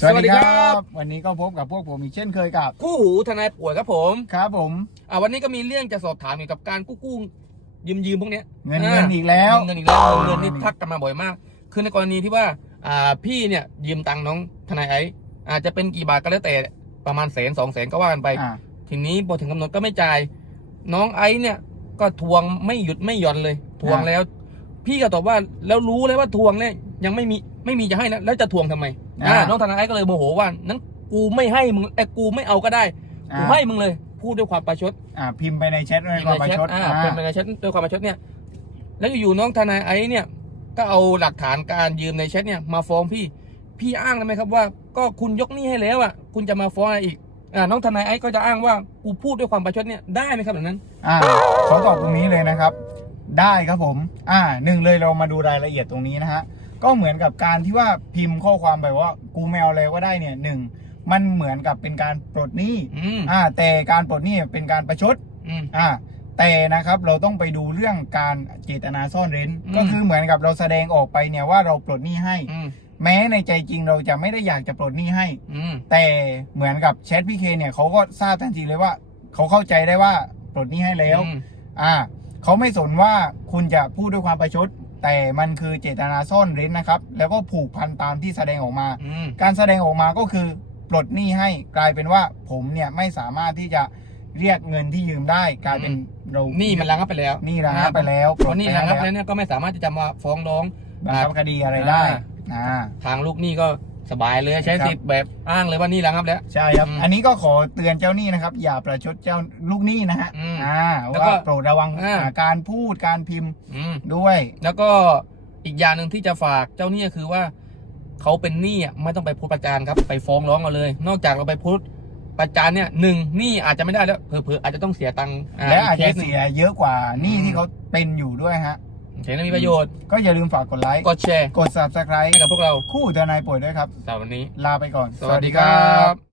สวัสดีคสวัสดีครัรับบวันนี้ก็พบกับพวกผมอีกเช่นเคยกับคู่หูทนายป่วยครับผมครับผมอ่าวันนี้ก็มีเรื่องจะสอบถามเกี่ยวกับการกู้กู้ยืมยืมพวกเนี้ยเงินอ่าเงินอีกแล้วเงินอีกแล้วเงินนี่ทักกันมาบ่อยมาก คือในกรณีที่ว่าอ่าพี่เนี่ยยืมตังค์น้องทนายไอ้อาจจะเป็นกี่บาทก็แล้วแต่ประมาณแสนสองแสนก็ว่ากันไปอ่าทีนี้พอถึงกำหนดก็ไม่จ่าย น้องไอ้เนี่ยก็ทวงไม่หยุดไม่หย่อนเลย ทวงแล้ว พี่ก็ตอบว่าแล้วรู้เลยว่าทวงเนี่ย ยังไม่มีไม่มีจะให้นะแล้วจะทวงทำไมอ่าน้องทนายไอ้ก็เลยโมโหว่านั้นกูไม่ให้มึงไอ้กูไม่เอาก็ได้กูให้มึงเลยพูดด้วยความประชด อ่าพิมพ์ไปในแชทด้วยความประชดอ่าอ่าเป็นไปในแชทด้วยความประชดเนี่ย แล้วอยู่ๆน้องทนายไอ้เนี่ย ก็เอาหลักฐานการยืมในแชทเนี่ยมาฟ้องพี่ พี่อ้างได้ไหมครับว่า ก็คุณยกหนี้ให้แล้วอะ คุณจะมาฟ้องอะไรอีก อ่า น้องทนายไอ้ก็จะอ้างว่ากูพูดด้วยความประชดเนี่ยได้ไหมครับแบบนั้น อ่าขอตอบตรงนี้เลยนะครับ ได้ครับผม อ่าหนึ่งเลยเรามาดูรายละเอียดตรงนี้นะฮะ ก็เหมือนกับการที่ว่าพิมพ์ข้อความไปว่ากูไม่เอาอะไรก็ได้เนี่ยหนึ่งมันเหมือนกับเป็นการปลดหนี้อืมอ่าแต่การปลดหนี้เป็นการประชดอืม อ่าแต่นะครับเราต้องไปดูเรื่องการเจตนาซ่อนเร้น อืม ก็คือเหมือนกับเราแสดงออกไปเนี่ยว่าเราปลดหนี้ให้ อืมแม้ในใจจริงเราจะไม่ได้อยากจะปลดหนี้ให้ อืมแต่เหมือนกับแชทพี่เคเนี่ยเขาก็ทราบทันทีเลยว่า เขาเข้าใจได้ว่าปลดหนี้ให้แล้ว อืม อ่าเขาไม่สนว่าคุณจะพูดด้วยความประชด แต่มันคือเจตนาซ่อนเร้นนะครับ แล้วก็ผูกพันตามที่แสดงออกมา อืมการแสดงออกมาก็คือปลดหนี้ให้กลายเป็นว่าผมเนี่ยไม่สามารถที่จะเรียกเงินที่ยืมได้ กลายเป็นเราหนี่มันระงับไปแล้วหนี่ระงับไปแล้วเพราะหนี่ระงับแล้วเนี่ยก็ไม่สามารถที่จะมาฟ้องร้อง บังคับคดีอะไรได้อ่า ทางลูกหนี้ก็ สบายเลยใช้สิทธิ์แบบอ้างเลยว่าหนี่ระงับแล้ว ใช่ครับ อืมอันนี้ก็ขอเตือนเจ้าหนี้นะครับ อย่าประชดเจ้าลูกหนี้นะฮะอืมอ่าแล้วก็ว่าโปรดระวังอ่าอ่าการพูดการพิมพ์อืม ด้วย แล้วก็อีกอย่างหนึ่งที่จะฝากเจ้าหนี้ก็คือว่าเขาเป็นหนี้อะไม่ต้องไปพูดประจานครับไปฟ้องร้องเอาเลย นอกจากเราไปพูดประจานเนี่ยหนึ่งหนี้อาจจะไม่ได้แล้วเผลอๆอาจจะต้องเสียตังค์และอาจเคจะสหนึ่งเสียเยอะกว่าหนี้อืมที่เขาเป็นอยู่ด้วยฮะ เห็นแล้วมีประโยชน์ ก็อย่าลืมฝากกดไลค์ กดแชร์ กด subscribe ให้กับพวกเราคู่ทนายป่วยด้วยครับสำหรับวันนี้ ลาไปก่อน สวัสดีครับ